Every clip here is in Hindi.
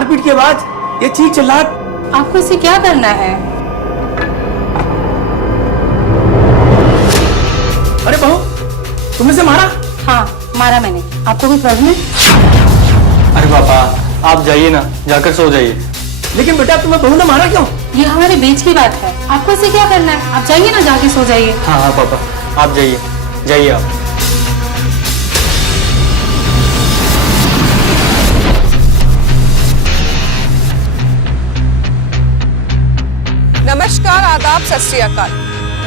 मारपीट की आवाज, ये चीख चिल्लाहट। आपको इसे क्या करना है? अरे बहू, तुमने इसे मारा? हाँ, मारा मैंने। आपको कोई प्रॉब्लम है? अरे पापा, आप जाइए ना, जाकर सो जाइए। लेकिन बेटा, तुम्हें बहू ने मारा क्यों? ये हमारे बीच की बात है, आपको इसे क्या करना है? आप जाइए ना, जाके सो जाइए। हाँ हाँ पापा, आप जाइए, जाइए आप। नमस्कार, आदाब, सत श्री अकाल।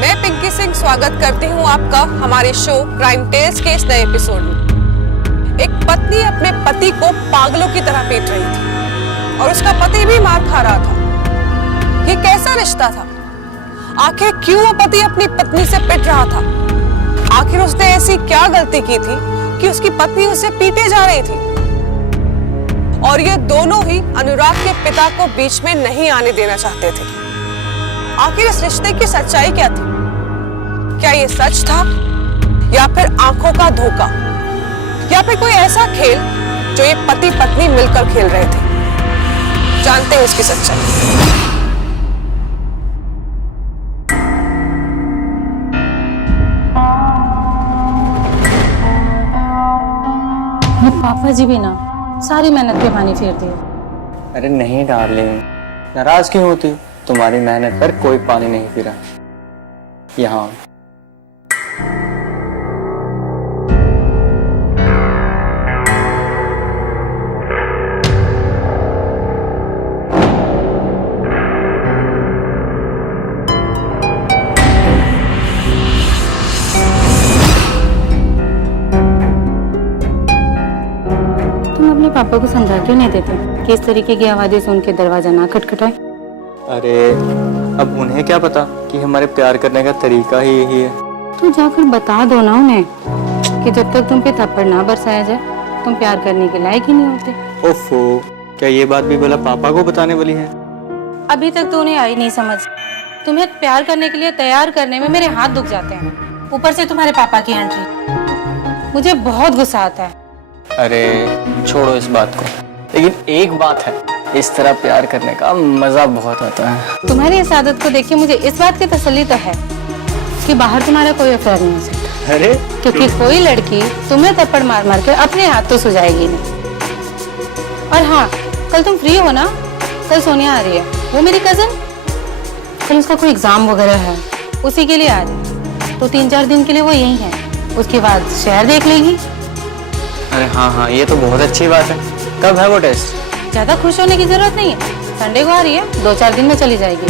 मैं पिंकी सिंह स्वागत करती हूँ आपका हमारे शो क्राइम टेल्स के इस नए एपिसोड में। एक पत्नी अपने पति को पागलों की तरह पीट रही थी और उसका पति भी मार खा रहा था। ये कैसा रिश्ता था? आखिर क्यों वो पति अपनी पत्नी से पिट रहा था? आखिर उसने ऐसी क्या गलती की थी कि उसकी पत्नी उसे पीटे जा रही थी? और ये दोनों ही अनुराग के पिता को बीच में नहीं आने देना चाहते थे। आखिर इस रिश्ते की सच्चाई क्या थी? क्या ये सच था या फिर आंखों का धोखा, या फिर कोई ऐसा खेल जो ये पति पत्नी मिलकर खेल रहे थे? जानते हैं उसकी सच्चाई। पापा जी भी ना सारी मेहनत पे पानी फेर दिए। अरे नहीं डार्लिंग, नाराज क्यों होती? तुम्हारी मेहनत पर कोई पानी नहीं फिरा। यहाँ अपने पापा को समझा क्यों नहीं देते कि इस तरीके की आवाजें सुन के दरवाजा ना खटखटाए? अरे अब उन्हें क्या पता कि हमारे प्यार करने का तरीका ही यही है। तो जाकर बता दो ना उन्हें कि जब तक तुम पे थप्पड़ ना बरसाया जाए तुम प्यार करने के लायक ही नहीं होते। ओफो, क्या ये बात भी भला पापा को बताने वाली है? अभी तक तो उन्हें आई नहीं समझ। तुम्हें प्यार करने के लिए तैयार करने में मेरे हाथ दुख जाते हैं, ऊपर से तुम्हारे पापा की एंट्री। मुझे बहुत गुस्सा आता है। अरे छोड़ो इस बात को, लेकिन एक बात है, इस तरह प्यार करने का मजा बहुत आता है। तुम्हारी इस आदत को देख के मुझे इस बात की तसल्ली तो है कि बाहर तुम्हारा कोई अफेयर नहीं हो सकता। अरे क्योंकि कोई लड़की तुम्हें थप्पड़ मार मार के अपने हाथ तो सुझाएगी नहीं। और हाँ, कल तुम फ्री हो ना? कल सोनिया आ रही है, वो मेरी कजन। कल उसका कोई एग्जाम वगैरह है, उसी के लिए आ रही है, तो 3-4 दिन के लिए वो यहीं है। उसके बाद शहर देख लेगी। अरे हाँ हाँ, ये तो बहुत अच्छी बात है। कब है वो टेस्ट? ज्यादा खुश होने की जरूरत नहीं है, संडे को आ रही है, 2-4 दिन में चली जाएगी।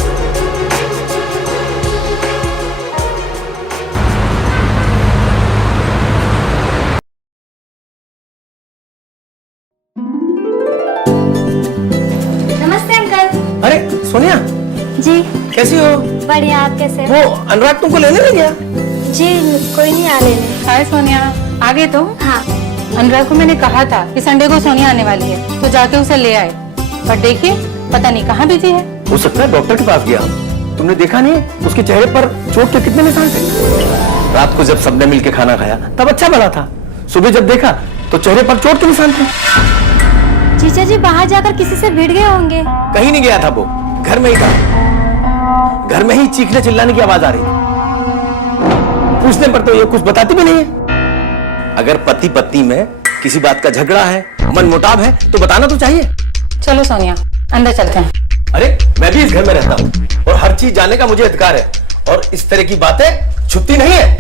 नमस्ते अंकल। अरे सोनिया, जी कैसी हो? बढ़िया, आप कैसे? वो अनुराग तुमको लेने नहीं गया? जी कोई नहीं आ लेने। हाय सोनिया, आ गए तुम? हाँ। अनुराग को मैंने कहा था कि संडे को सोनिया आने वाली है, तो जाके उसे ले आए। पर देखिए, पता नहीं कहाँ बिजी है। हो सकता है डॉक्टर के पास गया। तुमने देखा नहीं उसके चेहरे पर चोट के कितने निशान थे? रात को जब सबने मिलकर खाना खाया तब अच्छा भला था, सुबह जब देखा तो चेहरे पर चोट के निशान थे। जीजा जी बाहर जाकर किसी से भिड़ गए होंगे। कहीं नहीं गया था वो, घर में ही था। घर में ही चीखने चिल्लाने की आवाज आ रही। पूछने पर तो ये कुछ बताती भी नहीं है। अगर पति पत्नी में किसी बात का झगड़ा है, मनमुटाव है, तो बताना तो चाहिए। चलो सोनिया, अंदर चलते हैं। अरे मैं भी इस घर में रहता हूँ और हर चीज जानने का मुझे अधिकार है, और इस तरह की बातें छुपती नहीं है।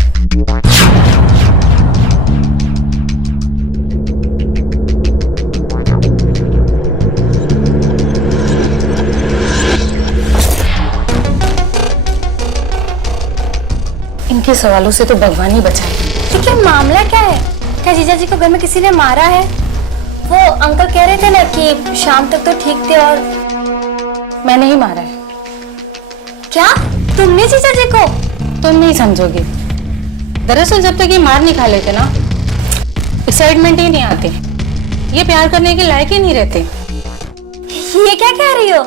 इनके सवालों से तो भगवान ही बचाए। लेकिन मामला क्या है? क्या जीजा जी को घर में किसी ने मारा है? वो अंकल कह रहे थे ना कि शाम तक तो ठीक थे। और मैंने ही मारा है। क्या तुमने जीजा जी को? तुम नहीं समझोगे। दरअसल जब तक ये मार नहीं खा लेते ना, एक्साइटमेंट ही नहीं आती, ये प्यार करने के लायक ही नहीं रहते। ये क्या कह रही हो?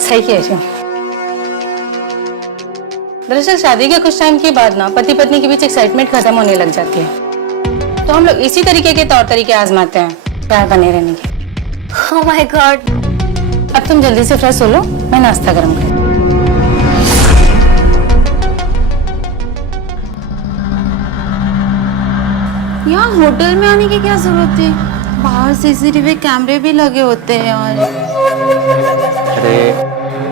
सही कह रही हूँ। दरअसल शादी के कुछ टाइम के बाद ना पति पत्नी के बीच एक्साइटमेंट खत्म होने लग जाती है, तो हम लोग इसी तरीके के तौर तरीके आजमाते हैं प्यार बने रहने के। Oh my God. अब तुम जल्दी से फ्रेश हो लो, मैं नाश्ता गर्म कर। यहाँ होटल में आने की क्या जरूरत है? बाहर सीसीटीवी कैमरे भी लगे होते हैं यार। अरे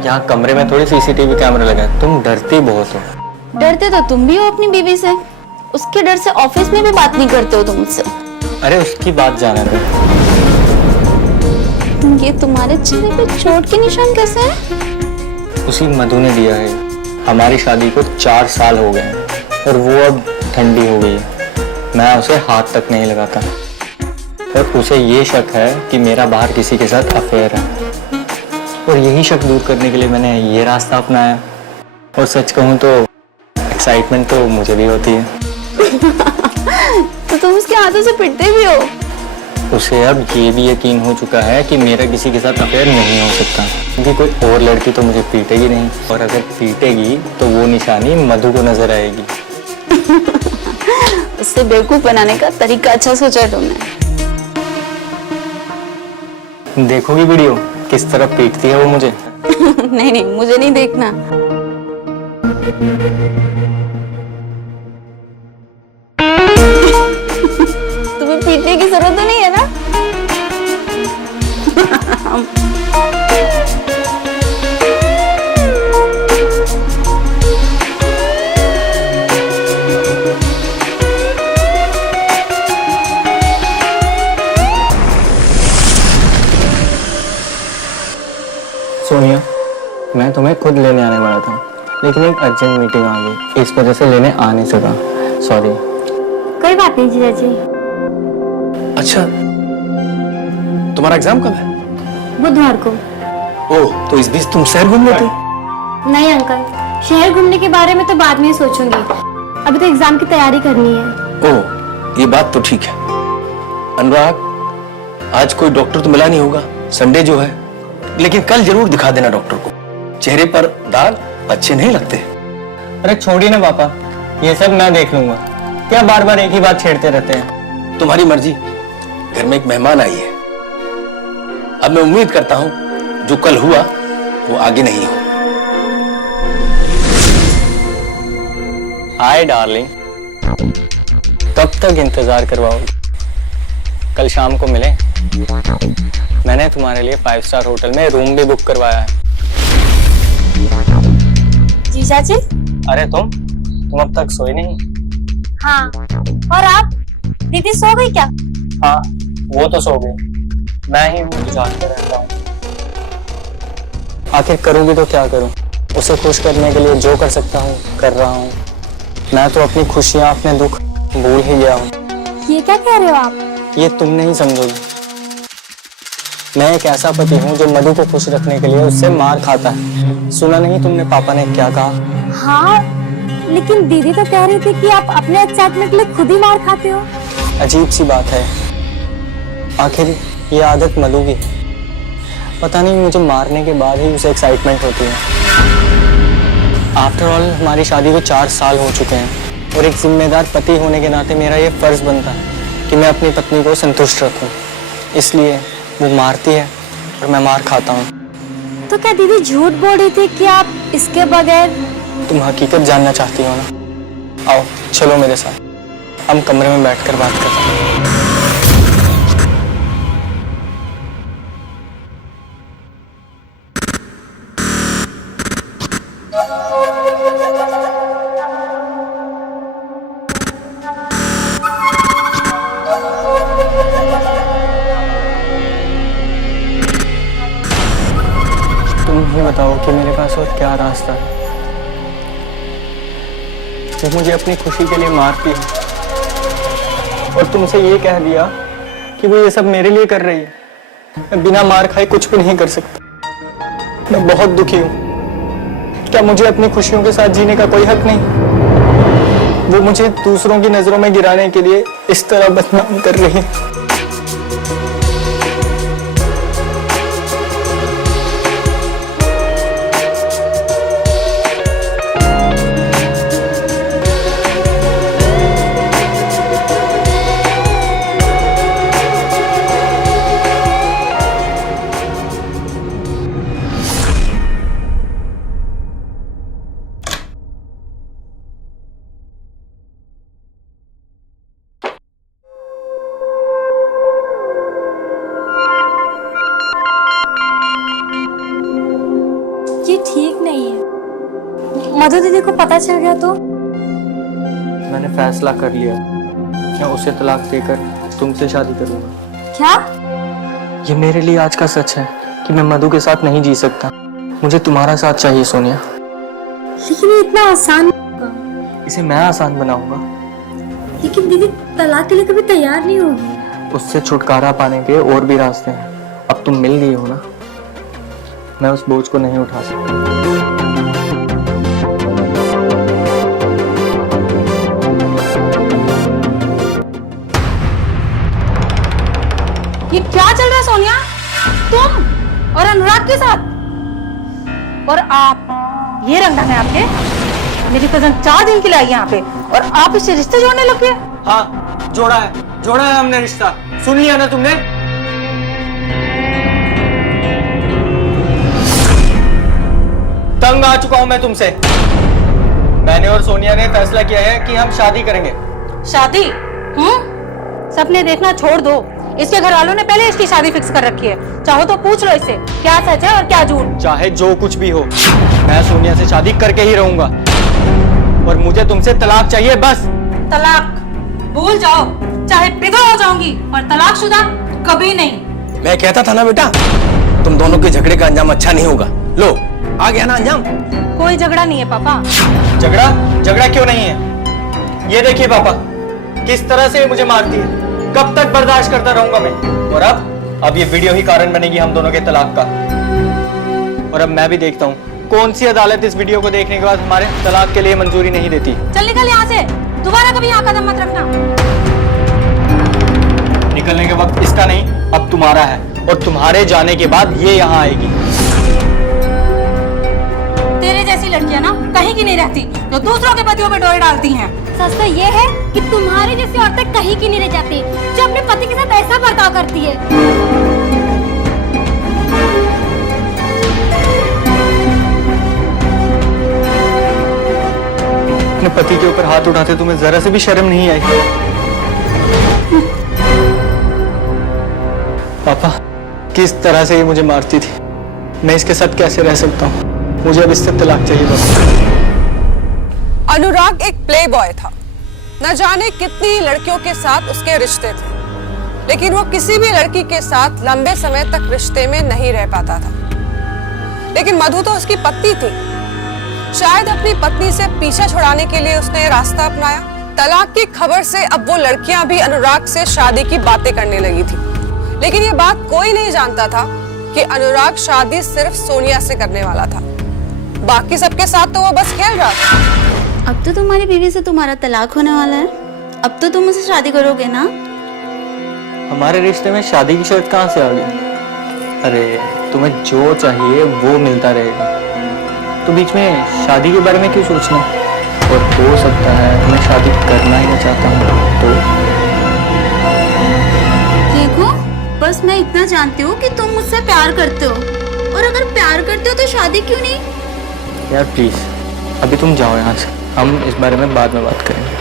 यहाँ कमरे में थोड़ी सीसीटीवी कैमरा लगा है, तुम डरती बहुत हो। डरते तो तुम भी हो अपनी बीवी से, उसके डर से ऑफिस में भी बात नहीं करते हो तुम मुझसे। अरे उसकी बात जाने दो। ये तुम्हारे चेहरे पे चोट के निशान कैसे हैं? उसी मधु ने दिया है। हमारी शादी को 4 साल हो गए हैं और वो अब ठंडी हो गई है। मैं उसे हाथ तक नहीं लगाता और उसे ये शक है कि मेरा बाहर किसी के साथ अफेयर है, और यही शक दूर करने के लिए मैंने ये रास्ता अपनाया। और सच कहूँ तो एक्साइटमेंट तो मुझे भी होती है। तो तुम उसके हाथों से पिटते भी हो? उसे अब ये भी यकीन हो चुका है कि मेरा किसी के साथ अफेयर नहीं हो सकता, क्योंकि कोई और लड़की तो मुझे पीटेगी नहीं, और अगर पीटेगी तो वो निशानी मधु को नजर आएगी। उससे बेवकूफ बनाने का तरीका अच्छा सोचा तुमने। देखोगी वीडियो किस तरह पीटती है वो मुझे? नहीं नहीं, मुझे नहीं देखना। तुम्हें पीटने की जरूरत तो नहीं है ना? सोनिया, मैं तुम्हें खुद लेने आने वाला था, लेकिन एक अर्जेंट मीटिंग आ गई, इस वजह से लेने आ नहीं सका। सॉरी। कोई बात नहीं जीजा जी। अच्छा, तुम्हारा एग्जाम कब है? बुधवार को। ओह, तो इस बीच तुम शहर घूम लेते? नहीं अंकल, शहर घूमने के बारे में तो बाद में ही सोचूंगी, अभी तो एग्जाम की तैयारी करनी है। ओह, ये बात तो ठीक है। अनुराग, आज कोई डॉक्टर तो मिला नहीं होगा, संडे जो है, लेकिन कल जरूर दिखा देना डॉक्टर को। चेहरे पर दाग अच्छे नहीं लगते। अरे छोड़िए ना पापा, ये सब मैं देख लूंगा। क्या बार बार एक ही बात छेड़ते रहते हैं? तुम्हारी मर्जी। घर में एक मेहमान आई है। अब मैं उम्मीद करता हूं जो कल हुआ वो आगे नहीं हो। हाय डार्लिंग, कब तक इंतजार करवाओगे? कल शाम को मिले। मैंने तुम्हारे लिए 5 स्टार होटल में रूम भी बुक करवाया है। जीजा जी? अरे तुम अब तक सोए नहीं? हाँ, और आप? दीदी सो गई क्या? हाँ, वो तो सो गई, मैं ही जागते रहता हूँ। आखिर करूँगी तो क्या करूँ? उसे खुश करने के लिए जो कर सकता हूँ कर रहा हूँ। मैं तो अपनी खुशियाँ, अपने दुख भूल ही गया हूँ। ये क्या कह रहे हो आप? ये तुम नहीं समझोगी। मैं एक ऐसा पति हूँ जो मधु को खुश रखने के लिए उससे मार खाता है। सुना नहीं तुमने पापा ने क्या कहा? हाँ, लेकिन दीदी तो कह रही थी कि आप अपने एक्साइटमेंट के लिए खुद ही मार खाते हो। अजीब सी बात है। आखिर ये आदत मधु की है। पता नहीं, मुझे मारने के बाद ही उसे एक्साइटमेंट होती है। आफ्टर ऑल हमारी शादी को 4 साल हो चुके हैं, और एक जिम्मेदार पति होने के नाते मेरा ये फर्ज बनता है कि मैं अपनी पत्नी को संतुष्ट रखूं। इसलिए वो मारती है और मैं मार खाता हूँ। तो क्या दीदी झूठ बोल रही थी कि आप इसके बगैर? तुम हकीकत जानना चाहती हो ना? आओ चलो मेरे साथ, हम कमरे में बैठकर बात करते हैं। तुम ही बताओ कि मेरे पास और क्या रास्ता है। वो मुझे अपनी खुशी के लिए मारती है, और तुमसे ये कह दिया कि वो ये सब मेरे लिए कर रही है। मैं बिना मार खाए कुछ भी नहीं कर सकता। मैं बहुत दुखी हूँ। क्या मुझे अपनी खुशियों के साथ जीने का कोई हक नहीं? वो मुझे दूसरों की नजरों में गिराने के लिए इस तरह बदनाम कर रही है। ये ठीक नहीं है। मधु दीदी को पता चल गया तो? मैंने फैसला कर लिया, मैं उसे तलाक देकर तुमसे शादी करूंगा। क्या? ये मेरे लिए आज का सच है कि मैं मधु के साथ नहीं जी सकता। मुझे तुम्हारा साथ चाहिए सोनिया। लेकिन ये इतना आसान नहीं होगा। इसे मैं आसान बनाऊंगा। लेकिन दीदी तलाक के लिए कभी तैयार नहीं होगी। उससे छुटकारा पाने के और भी रास्ते हैं। अब तुम मिल गई हो ना, मैं उस बोझ को नहीं उठा सकता। ये क्या चल रहा है सोनिया? तुम और अनुराग के साथ, और आप ये रंग ढंग है आपके। मेरी कजन 4 दिन के लिए आई यहाँ पे और आप इससे रिश्ते जोड़ने लगे। हाँ, जोड़ा है हमने रिश्ता। सुन लिया ना तुमने? तंग आ चुका हूं मैं तुमसे। मैंने और सोनिया ने फैसला किया है कि हम शादी करेंगे। शादी? सपने देखना छोड़ दो। इसके घर वालों ने पहले इसकी शादी फिक्स कर रखी है। चाहो तो पूछ लो इससे क्या सच है और क्या झूठ। चाहे जो कुछ भी हो, मैं सोनिया से शादी करके ही रहूंगा। और मुझे तुमसे तलाक चाहिए, बस। तलाक भूल जाओ, चाहे विधवा हो जाऊंगी, और तलाकशुदा कभी नहीं। मैं कहता था ना बेटा, तुम दोनों के झगड़े का अंजाम अच्छा नहीं होगा। लो, आ गया ना अंजाम। कोई झगड़ा नहीं है पापा। झगड़ा क्यों नहीं है? ये देखिए पापा, किस तरह से मुझे मारती है। कब तक बर्दाश्त करता रहूंगा मैं? और अब ये वीडियो ही कारण बनेगी हम दोनों के तलाक का। और अब मैं भी देखता हूँ कौन सी अदालत इस वीडियो को देखने के बाद हमारे तलाक के लिए मंजूरी नहीं देती। चल निकल यहाँ से, दोबारा कभी यहाँ कदम मत रखना। निकलने के वक्त इसका नहीं, अब तुम्हारा है। और तुम्हारे जाने के बाद ये यहाँ आएगी। तेरे जैसी लड़कियां ना कहीं की नहीं रहती, जो दूसरों के पतियों पे डोरे डालती हैं। सच तो ये है कि तुम्हारे जैसी औरतें कहीं की नहीं रह जाती, जो अपने पति के साथ ऐसा बर्ताव करती है। अपने पति के ऊपर हाथ उठाते तुम्हें जरा से भी शर्म नहीं आई? पापा, किस तरह से ये मुझे मारती थी। मैं इसके साथ कैसे रह सकता हूँ? मुझे अब इससे तलाक चाहिए बस। अनुराग एक प्ले बॉय था। न जाने कितनी लड़कियों के साथ उसके रिश्ते थे, लेकिन वो किसी भी लड़की के साथ लंबे समय तक रिश्ते में नहीं रह पाता था। लेकिन मधु तो उसकी पत्नी थी। शायद अपनी पत्नी से पीछा छुड़ाने के लिए उसने रास्ता अपनाया। तलाक की खबर से अब वो लड़कियां भी अनुराग से शादी की बातें करने लगी थी। लेकिन ये बात कोई नहीं जानता था कि अनुराग शादी सिर्फ सोनिया से करने वाला था। बाकी सबके साथ तो वो बस खेल रहा था। अब तो तुम्हारी बीवी से तुम्हारा तलाक होने वाला है। अब तो तुम मुझसे शादी करोगे ना? हमारे रिश्ते में शादी की शर्त कहाँ से आ गई? अरे तुम्हें जो चाहिए वो मिलता रहेगा, तो बीच में शादी के बारे में क्यों सोचना? और हो सकता है मैं शादी करना ही नहीं चाहता हूँ तो। देखो, बस मैं इतना जानती हूँ कि तुम मुझसे प्यार करते हो, और अगर प्यार करते हो तो शादी क्यों नहीं? यार प्लीज, अभी तुम जाओ यहाँ से, हम इस बारे में बाद में बात करेंगे।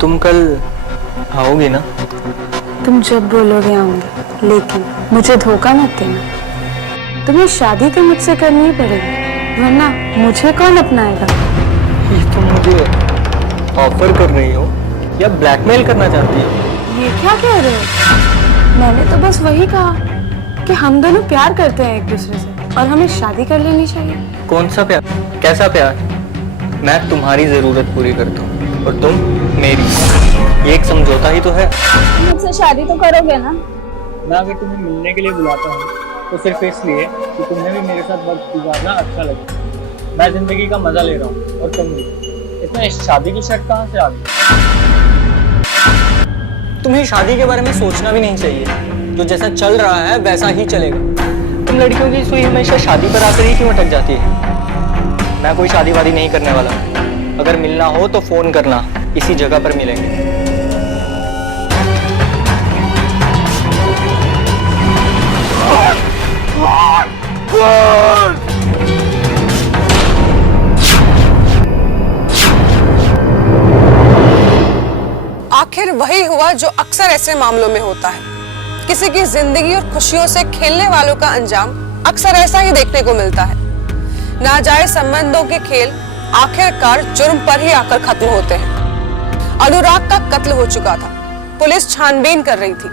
तुम कल आओगी ना? तुम जब बोलोगे आऊंगी, लेकिन मुझे धोखा मत देना। तुम्हें शादी तो मुझसे करनी ही पड़ेगी, वरना मुझे कौन अपनाएगा? ये तुम मुझे ऑफर कर रही हो या ब्लैकमेल करना चाहती हो? ये क्या कह रहे हो? मैंने तो बस वही कहा कि हम दोनों प्यार करते हैं एक दूसरे से, और हमें शादी कर लेनी चाहिए। कौन सा प्यार? कैसा प्यार? मैं तुम्हारी जरूरत पूरी करता हूँ और तुम मेरी। ये एक समझौता ही तो है। मुझसे शादी तो करोगे ना? मैं अगर तुम्हें मिलने के लिए बुलाता हूँ तो सिर्फ इसलिए कि तुम्हें भी मेरे साथ वक्त गुजारना अच्छा लगे। मैं जिंदगी का मजा ले रहा हूँ और तुम भी। इसमें शादी की शर्त कहाँ से आ गई? तुम्हें शादी के बारे में सोचना भी नहीं चाहिए। जो जैसा चल रहा है वैसा ही चलेगा। तुम लड़कियों की सुई हमेशा शादी पर आकर ही क्यों अटक जाती है? मैं कोई शादी वादी नहीं करने वाला। अगर मिलना हो तो फोन करना, इसी जगह पर मिलेंगे। वही हुआ जो अक्सर ऐसे मामलों में होता है। किसी की जिंदगी और खुशियों से खेलने वालों का अंजाम अक्सर ऐसा ही देखने को मिलता है। नाजायज संबंधों के खेल आखिरकार जुर्म पर ही आकर खत्म होते हैं। अनुराग का कत्ल हो चुका था, पुलिस छानबीन कर रही थी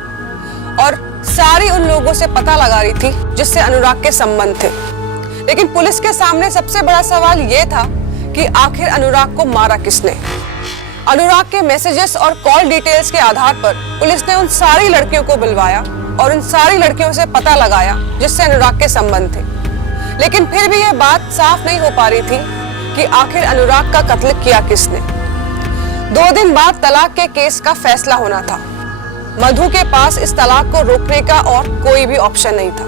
और सारी उन लोगों से पता लगा रही थी जिससे अनुराग के संबंध थे। लेकिन पुलिस के सामने सबसे बड़ा सवाल यह था कि आखिर अनुराग को मारा किसने। अनुराग के मैसेजेस और कॉल डिटेल्स के आधार पर पुलिस ने उन सारी लड़कियों को बुलवाया और उन सारी लड़कियों से पता लगाया जिससे अनुराग के संबंध थे। लेकिन फिर भी यह बात साफ नहीं हो पा रही थी कि आखिर अनुराग का कत्ल किया किसने। 2 दिन बाद तलाक के केस का फैसला होना था। मधु के पास इस तलाक को रोकने का और कोई भी ऑप्शन नहीं था।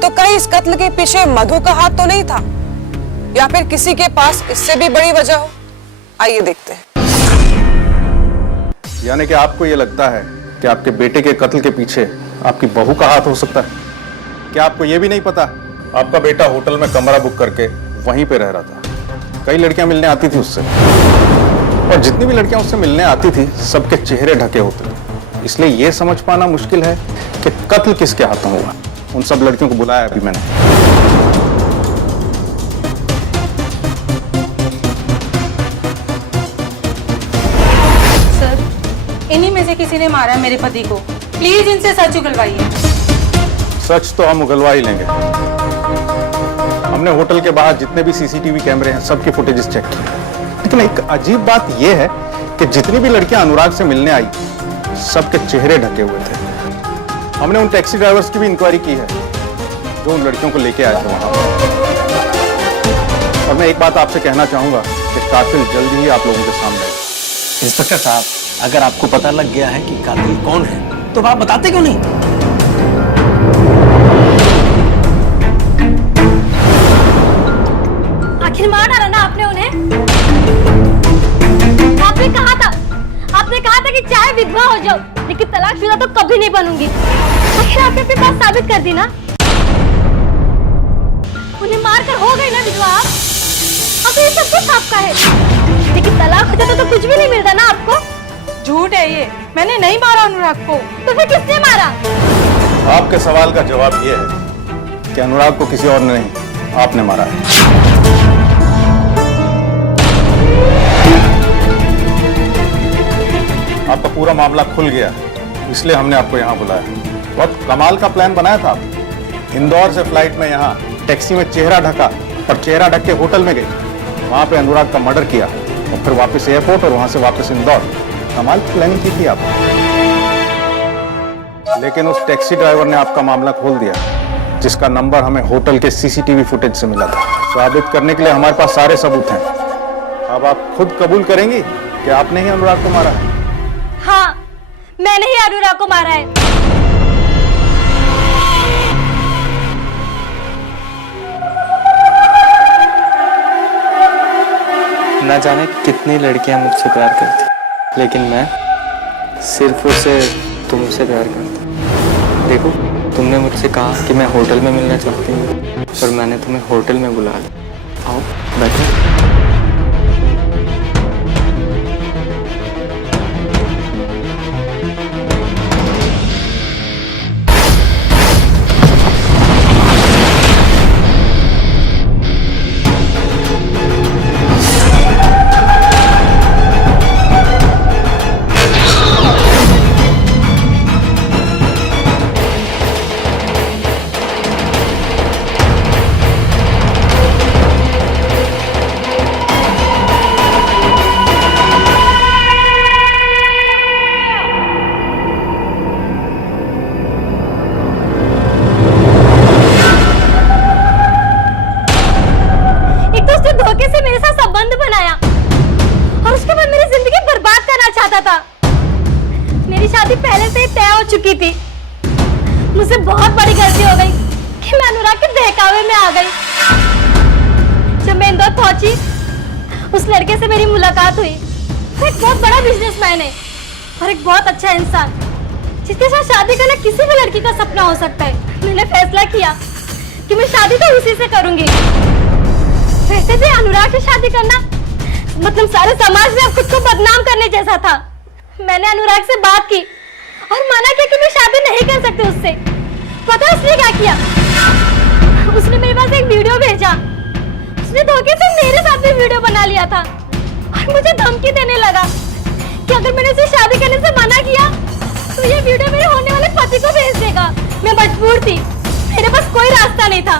तो कहीं इस कत्ल के पीछे मधु का हाथ तो नहीं था, या फिर किसी के पास इससे भी बड़ी वजह हो? आइए देखते हैं। यानी कि आपको यह लगता है कि आपके बेटे के कत्ल के पीछे आपकी बहू का हाथ हो सकता है? क्या आपको यह भी नहीं पता आपका बेटा होटल में कमरा बुक करके वहीं पे रह रहा था? कई लड़कियां मिलने आती थी उससे, और जितनी भी लड़कियां उससे मिलने आती थी सबके चेहरे ढके होते थे। इसलिए यह समझ पाना मुश्किल है कि कत्ल किसके हाथों हुआ। उन सब लड़कियों को बुलाया अभी मैंने। सर, इन्हीं में से किसी ने मारा है मेरे पति को। प्लीज इनसे सच उगलवाइए। सच तो हम उगलवा ही लेंगे। हमने होटल के बाहर जितने भी सीसीटीवी कैमरे हैं सबकी फुटेजेस चेक की, लेकिन एक अजीब बात यह है कि जितनी भी लड़कियां अनुराग से मिलने आई सबके चेहरे ढके हुए थे। हमने उन टैक्सी ड्राइवर्स की भी इंक्वायरी की है जो उन लड़कियों को लेके आए थे वहां। और मैं एक बात आपसे कहना चाहूंगा कि कातिल जल्दी ही आप लोगों के सामने आएगा। इंस्पेक्टर साहब, अगर आपको पता लग गया है कि कातिल कौन है तो आप बताते क्यों नहीं? आखिर मार डाला ना आपने उन्हें। आपने कहा था कि चाहे विधवा हो जाओ लेकिन तलाकशुदा तो कभी नहीं बनूंगी। आखिर आपने अपनी बात साबित कर दी ना। उन्हें मारकर हो गई ना विधवा आप। अब ये सब कुछ आपका है, लेकिन तलाक हो जाता तो कुछ भी नहीं मिलता ना आपको। झूठ है ये, मैंने नहीं मारा अनुराग को। तो फिर किसने मारा? आपके सवाल का जवाब यह है कि अनुराग को किसी और ने नहीं, आपने मारा है। आपका पूरा मामला खुल गया, इसलिए हमने आपको यहाँ बुलाया। बहुत कमाल का प्लान बनाया था आप। इंदौर से फ्लाइट में यहाँ टैक्सी में चेहरा ढका और चेहरा ढक के होटल में गई, वहां पे अनुराग का मर्डर किया और फिर वापस एयरपोर्ट और वहां से वापस इंदौर। कमाल की प्लानिंग की थी आप। लेकिन उस टैक्सी ड्राइवर ने आपका मामला खोल दिया, जिसका नंबर हमें होटल के सीसीटीवी फुटेज से मिला था। साबित करने के लिए हमारे पास सारे सबूत हैं। अब आप खुद कबूल करेंगी कि आपने ही अनुराग को मारा है? हाँ, मैंने ही अनुराग को मारा है। ना जाने कितनी लड़कियां मुझसे प्यार करती, लेकिन मैं सिर्फ उसे तुमसे प्यार करता। देखो, तुमने मुझसे कहा कि मैं होटल में मिलना चाहती हूँ और मैंने तुम्हें होटल में बुला लिया। आओ बैठो। चुकी थी। मुझसे बहुत बड़ी गलती हो गई कि मैं अनुराग के बहकावे में आ गई। जब मैं इंदौर पहुंची, उस लड़के से मेरी मुलाकात हुई। वो एक बहुत बड़ा बिजनेसमैन है और एक बहुत अच्छा इंसान, जिसके साथ शादी करना किसी भी लड़की का सपना हो सकता है। मैंने फैसला किया कि मैं शादी तो उसी से करूंगी। वैसे भी अनुराग से शादी करना मतलब सारे समाज में खुद को बदनाम करने जैसा था। मैंने अनुराग से बात की और मना किया कि मैं शादी नहीं कर सकती उससे। पता है उसने क्या किया? उसने मेरे पास एक वीडियो भेजा। उसने धोखे से मेरे साथ भी वीडियो बना लिया था और मुझे धमकी देने लगा कि अगर मैंने उसे शादी करने से मना किया तो ये वीडियो मेरे होने वाले पति को भेज देगा। मैं मजबूर थी, मेरे पास कोई रास्ता नहीं था।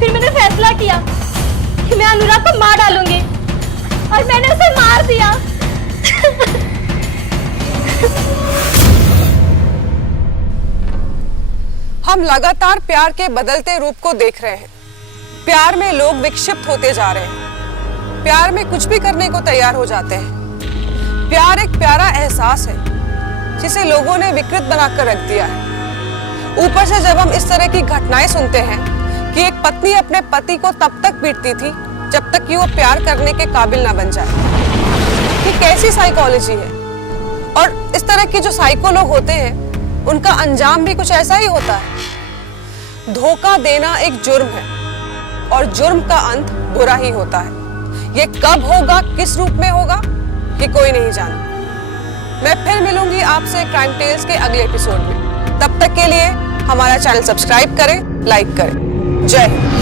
फिर मैंने फैसला किया कि मैं अनुराग को मार डालूंगी और मैंने उसे मार दिया। हम लगातार प्यार के बदलते रूप को देख रहे हैं। प्यार में लोग विक्षिप्त होते जा रहे हैं। प्यार में कुछ भी करने को तैयार हो जाते हैं। प्यार एक प्यारा एहसास है जिसे लोगों ने विकृत बनाकर रख दिया है। ऊपर से जब हम इस तरह की घटनाएं सुनते हैं कि एक पत्नी अपने पति को तब तक पीटती थी जब तक कि वो प्यार करने के काबिल ना बन जाए, ये कैसी साइकोलॉजी है? और इस तरह के जो साइको लोग होते हैं उनका अंजाम भी कुछ ऐसा ही होता है। धोखा देना एक जुर्म है और जुर्म का अंत बुरा ही होता है। ये कब होगा, किस रूप में होगा, ये कोई नहीं जानता। मैं फिर मिलूंगी आपसे क्राइम टेल्स के अगले एपिसोड में। तब तक के लिए हमारा चैनल सब्सक्राइब करें, लाइक करें। जय हिंद।